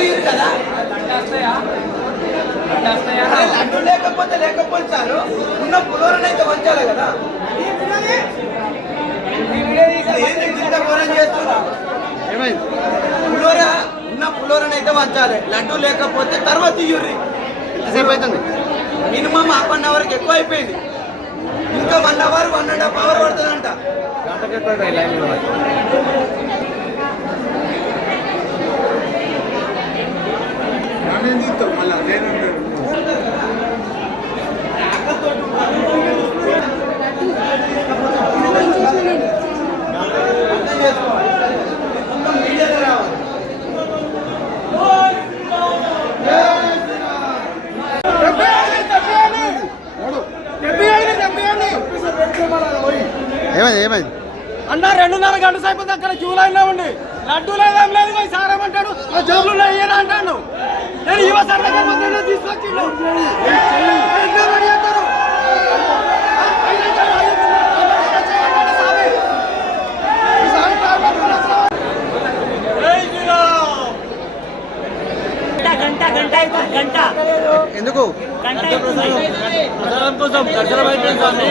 తీరు కదా లడ్డు లేకపోతే సార్ ఉన్న పులోరని అయితే వంచాలి కదా. పులోర ఉన్న పులోరని అయితే వంచాలి, లడ్డు లేకపోతే తర్వాత తీయుర్రి. ఎంతసేపు అవుతుంది? మినిమం హాఫ్ అన్ అవర్కి ఎక్కువ అయిపోయింది, ఇంకా 1 అవర్ 1.5 అవర్ పడుతుందంట. ఏమైంది అన్న 2.5 గంటల సేపు అక్కడ క్యూ లైన్ లో ఉండి లడ్డు లేదేం లేదు పోయి సారమంటాడు, జోబులు అయ్యేనా అంటాను. నేను యువ సార్ దగ్గర మొత్తం తీసుకొచ్చిండు. గంట ఎందుకు? ప్రసాదం కోసం దర్శనం అయిపోయింది.